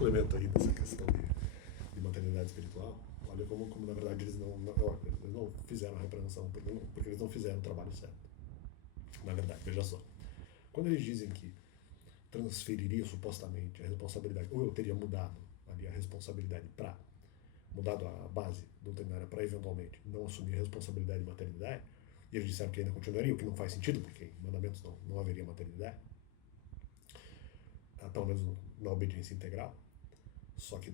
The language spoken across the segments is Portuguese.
complemento aí nessa questão de maternidade espiritual. Olha como na verdade eles não fizeram a repreensão, porque eles não fizeram o trabalho certo. Na verdade, veja só. Quando eles dizem que transferiria supostamente a responsabilidade, ou eu teria mudado ali a responsabilidade para, mudado a base doutrinária para eventualmente não assumir a responsabilidade de maternidade, e eles disseram que ainda continuaria, o que não faz sentido, porque em mandamentos não haveria maternidade, pelo menos na obediência integral. Só que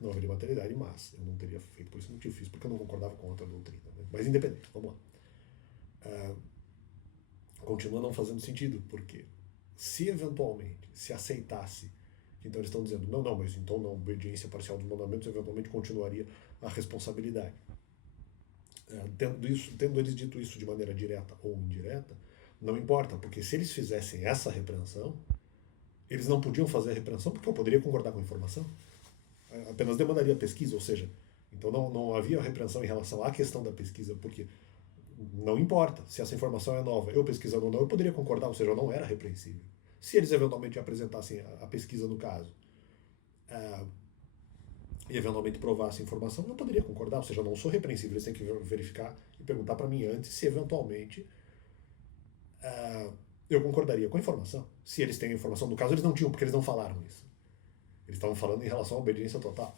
não haveria maternidade, mas eu não teria feito por esse motivo, fiz porque eu não concordava com outra doutrina. Né? Mas independente, vamos lá. Continua não fazendo sentido, porque se eventualmente se aceitasse, então eles estão dizendo, não, mas então na obediência parcial dos mandamentos eventualmente continuaria a responsabilidade. Tendo eles dito isso de maneira direta ou indireta, não importa, porque se eles fizessem essa repreensão, eles não podiam fazer a repreensão porque eu poderia concordar com a informação. Apenas demandaria pesquisa, ou seja, então não havia repreensão em relação à questão da pesquisa, porque não importa se essa informação é nova, eu pesquisando ou não, eu poderia concordar, ou seja, eu não era repreensível. Se eles eventualmente apresentassem a pesquisa no caso, e eventualmente provassem a informação, eu poderia concordar, ou seja, eu não sou repreensível, eles têm que verificar e perguntar para mim antes se eventualmente eu concordaria com a informação. Se eles têm a informação, no caso eles não tinham, porque eles não falaram isso. Eles estavam falando em relação à obediência total.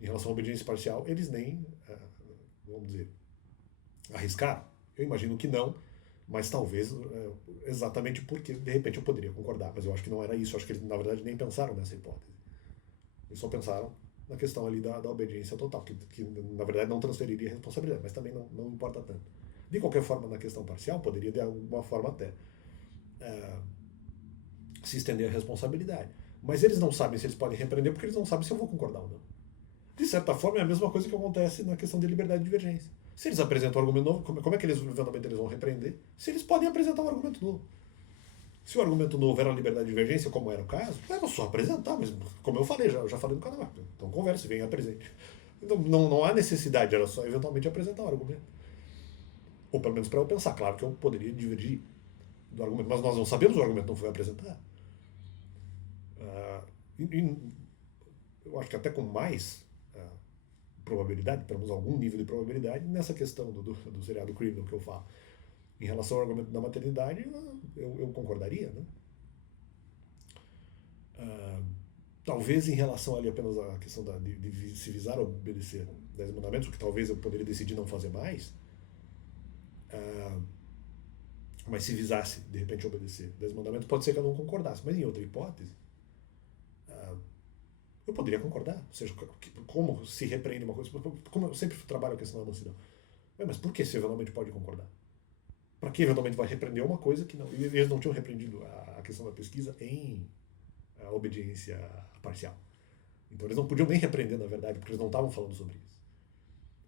Em relação à obediência parcial, eles nem, vamos dizer, arriscaram. Eu imagino que não, mas talvez exatamente porque, de repente, eu poderia concordar. Mas eu acho que não era isso. Eu acho que eles, na verdade, nem pensaram nessa hipótese. Eles só pensaram na questão ali da obediência total, que na verdade não transferiria a responsabilidade, mas também não importa tanto. De qualquer forma, na questão parcial, poderia de alguma forma até se estender a responsabilidade. Mas eles não sabem se eles podem repreender porque eles não sabem se eu vou concordar ou não. De certa forma, é a mesma coisa que acontece na questão de liberdade de divergência. Se eles apresentam um argumento novo, como é que eventualmente eles vão repreender? Se eles podem apresentar um argumento novo. Se o argumento novo era a liberdade de divergência, como era o caso, era só apresentar, mas como eu falei, já falei no canal, então converse, venha apresente. Então, não há necessidade, era só eventualmente apresentar o argumento. Ou pelo menos para eu pensar, claro que eu poderia divergir do argumento, mas nós não sabemos, o argumento não foi apresentado. Eu acho que até com mais probabilidade, pelo menos algum nível de probabilidade, nessa questão do seriado criminal que eu falo. Em relação ao argumento da maternidade, eu concordaria, né? Talvez em relação ali apenas à questão de se visar obedecer 10 mandamentos, o que talvez eu poderia decidir não fazer mais, mas se visasse, de repente, obedecer 10 mandamentos, pode ser que eu não concordasse. Mas em outra hipótese, eu poderia concordar. Ou seja, como se repreende uma coisa, como eu sempre trabalho a questão da mansidão. Mas por que se eventualmente pode concordar? Para que eventualmente vai repreender uma coisa que não. Eles não tinham repreendido a questão da pesquisa em obediência parcial. Então eles não podiam nem repreender, na verdade, porque eles não estavam falando sobre isso.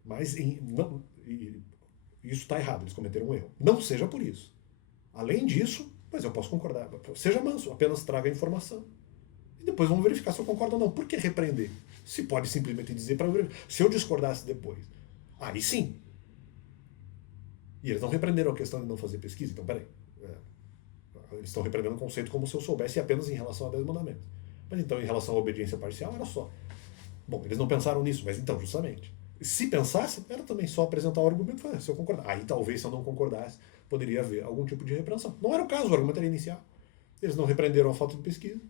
Mas isso está errado, eles cometeram um erro. Não seja por isso. Além disso, mas eu posso concordar. Seja manso, apenas traga a informação. E depois vamos verificar se eu concordo ou não. Por que repreender? Se pode simplesmente dizer para eu. Se eu discordasse depois, aí sim. E eles não repreenderam a questão de não fazer pesquisa, então peraí. Eles estão repreendendo o conceito como se eu soubesse apenas em relação a 10 mandamentos. Mas então, em relação à obediência parcial, era só. Bom, eles não pensaram nisso, mas então, justamente. Se pensasse, era também só apresentar o argumento e falar, se eu concordar. Aí talvez, se eu não concordasse, poderia haver algum tipo de repreensão. Não era o caso, o argumento era inicial. Eles não repreenderam a falta de pesquisa,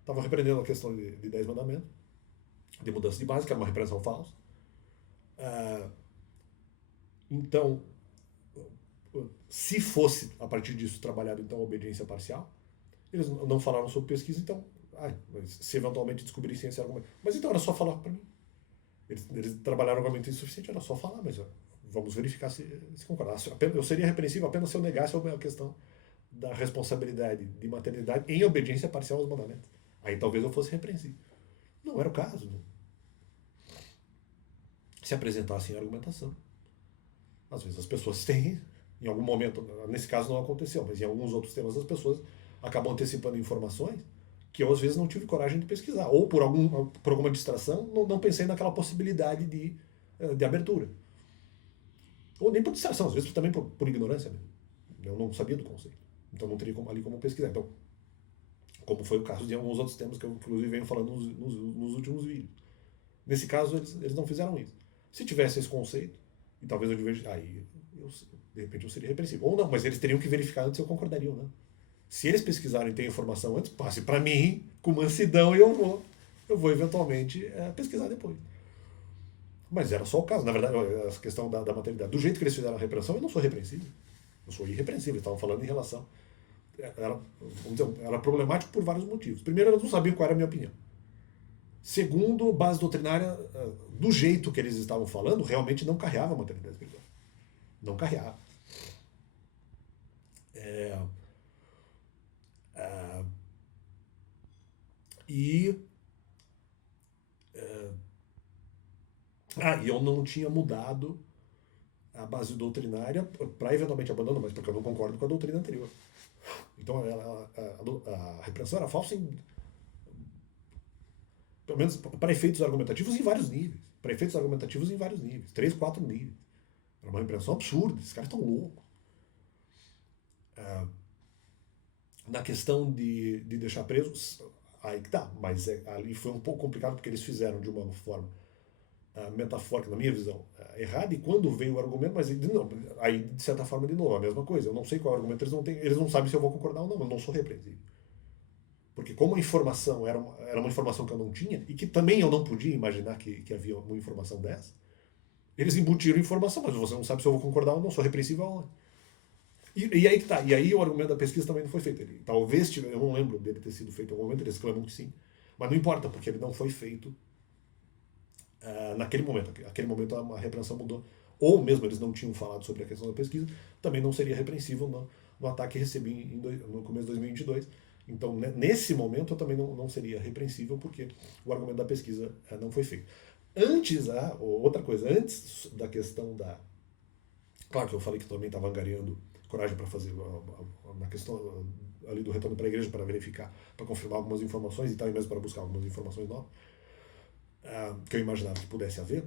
estavam repreendendo a questão de 10 mandamentos, de mudança de base, que era uma repreensão falsa. Então, se fosse, a partir disso, trabalhado então a obediência parcial, eles não falaram sobre pesquisa, então, mas se eventualmente descobrissem esse argumento. Mas então era só falar para mim. Eles trabalharam argumento insuficiente, era só falar, mas vamos verificar se concordasse. Eu seria repreensível apenas se eu negasse a questão da responsabilidade de maternidade em obediência parcial aos mandamentos. Aí talvez eu fosse repreensível. Não era o caso. Não. Se apresentassem a argumentação. Às vezes as pessoas têm, em algum momento, nesse caso não aconteceu, mas em alguns outros temas as pessoas acabam antecipando informações que eu às vezes não tive coragem de pesquisar. Ou por alguma distração, não pensei naquela possibilidade de abertura. Ou nem por distração, às vezes também por ignorância mesmo. Eu não sabia do conceito. Então não teria ali como pesquisar. Então, como foi o caso de alguns outros temas que eu, inclusive, venho falando nos últimos vídeos. Nesse caso, eles não fizeram isso. Se tivesse esse conceito, e talvez eu divergisse, aí, de repente, eu seria repreensível. Ou não, mas eles teriam que verificar antes se eu concordaria ou não. Se eles pesquisarem e têm informação antes, passe para mim, com mansidão, e eu vou eventualmente pesquisar depois. Mas era só o caso. Na verdade, essa questão da maternidade. Do jeito que eles fizeram a repreensão, eu não sou repreensível. Eu sou irrepreensível. Eles estavam falando em relação. Era problemático por vários motivos. Primeiro, eles não sabiam qual era a minha opinião. Segundo, base doutrinária, do jeito que eles estavam falando, realmente não carreava a maternidade espiritual. Não carreava. E eu não tinha mudado a base doutrinária para eventualmente abandonar, mas porque eu não concordo com a doutrina anterior. Então a repreensão era falsa pelo menos para efeitos argumentativos em vários níveis. Para efeitos argumentativos em vários níveis. 3, 4 níveis. Era uma repreensão absurda. Esses caras estão loucos. Na questão de deixar presos, aí que tá. Mas ali foi um pouco complicado porque eles fizeram de uma forma metafórica, na minha visão, errada. E quando veio o argumento, mas não, aí de certa forma, de novo, a mesma coisa. Eu não sei qual é o argumento, eles não sabem se eu vou concordar ou não. Eu não sou repreensível. Porque como a informação era uma informação que eu não tinha, e que também eu não podia imaginar que havia uma informação dessa, eles embutiram informação, mas você não sabe se eu vou concordar ou não, sou repreensível aonde. E aí que tá. E aí o argumento da pesquisa também não foi feito. Talvez, eu não lembro dele ter sido feito em algum momento, eles clamam que sim. Mas não importa, porque ele não foi feito naquele momento. Naquele momento a repreensão mudou. Ou mesmo eles não tinham falado sobre a questão da pesquisa, também não seria repreensível no ataque que recebi no começo de 2022. Então, nesse momento, eu também não seria repreensível, porque o argumento da pesquisa não foi feito. Outra coisa, antes da questão da... Claro que eu falei que também estava angariando coragem para fazer na questão ali do retorno para a igreja, para verificar, para confirmar algumas informações e tal, e mesmo para buscar algumas informações novas, que eu imaginava que pudesse haver.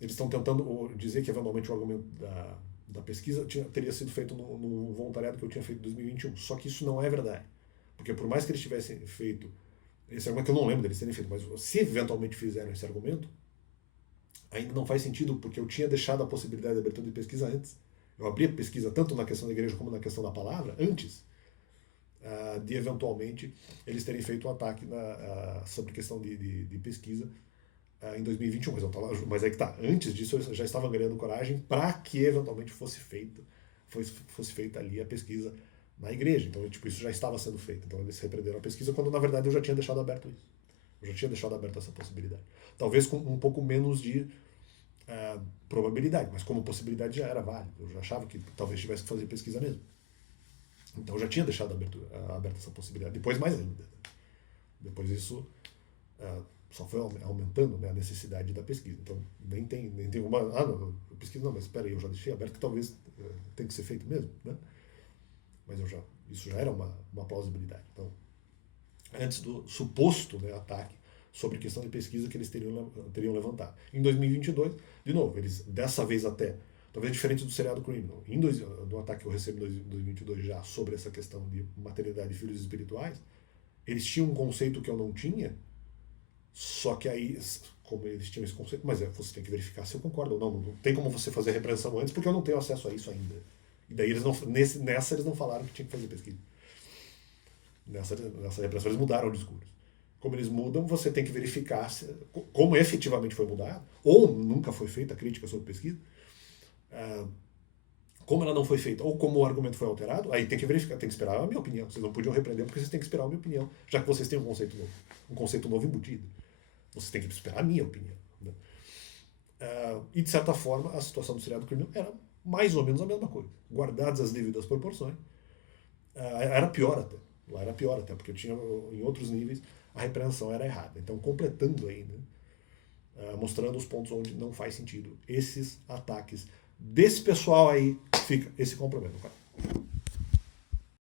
Eles estão tentando dizer que, eventualmente, o argumento da pesquisa teria sido feito no voluntariado que eu tinha feito em 2021. Só que isso não é verdade. Porque por mais que eles tivessem feito esse argumento, que eu não lembro deles terem feito, mas se eventualmente fizeram esse argumento, ainda não faz sentido, porque eu tinha deixado a possibilidade de abertura de pesquisa antes. Eu abri a pesquisa tanto na questão da igreja como na questão da palavra, antes de eventualmente eles terem feito um ataque sobre questão de pesquisa em 2021, mas aí que tá, antes disso eu já estava ganhando coragem para que eventualmente fosse feita ali a pesquisa na igreja. Então, isso já estava sendo feito. Então, eles repreenderam a pesquisa quando, na verdade, eu já tinha deixado aberto isso. Eu já tinha deixado aberto essa possibilidade. Talvez com um pouco menos de probabilidade, mas como possibilidade já era válido. Eu já achava que talvez tivesse que fazer pesquisa mesmo. Então, eu já tinha deixado aberta essa possibilidade. Depois, mais ainda. Depois, isso só foi aumentando, né, a necessidade da pesquisa. Então, nem tem uma... não, pesquisa não, mas espera aí, eu já deixei aberto que talvez tenha que ser feito mesmo, né? Mas isso já era uma plausibilidade. Então, antes do suposto, né, ataque sobre questão de pesquisa que eles teriam levantado. Em 2022, de novo, eles, dessa vez até, talvez diferente do seriado Criminal, do ataque que eu recebi em 2022 já sobre essa questão de maternidade e filhos espirituais, eles tinham um conceito que eu não tinha, só que aí, como eles tinham esse conceito, mas você tem que verificar se eu concordo ou não. Não tem como você fazer a repreensão antes, porque eu não tenho acesso a isso ainda. E daí nessa eles não falaram que tinha que fazer pesquisa. Nessa repressão eles mudaram o discurso. Como eles mudam, você tem que verificar como efetivamente foi mudado, ou nunca foi feita a crítica sobre pesquisa, como ela não foi feita, ou como o argumento foi alterado, aí tem que verificar, tem que esperar a minha opinião. Vocês não podiam repreender porque vocês têm que esperar a minha opinião, já que vocês têm um conceito novo embutido. Vocês têm que esperar a minha opinião. Né? E de certa forma, a situação do seriado criminal era mais ou menos a mesma coisa. Guardadas as devidas proporções, era pior até. Lá era pior até, porque tinha, em outros níveis, a repreensão era errada. Então, completando ainda, mostrando os pontos onde não faz sentido esses ataques. Desse pessoal aí fica esse complemento.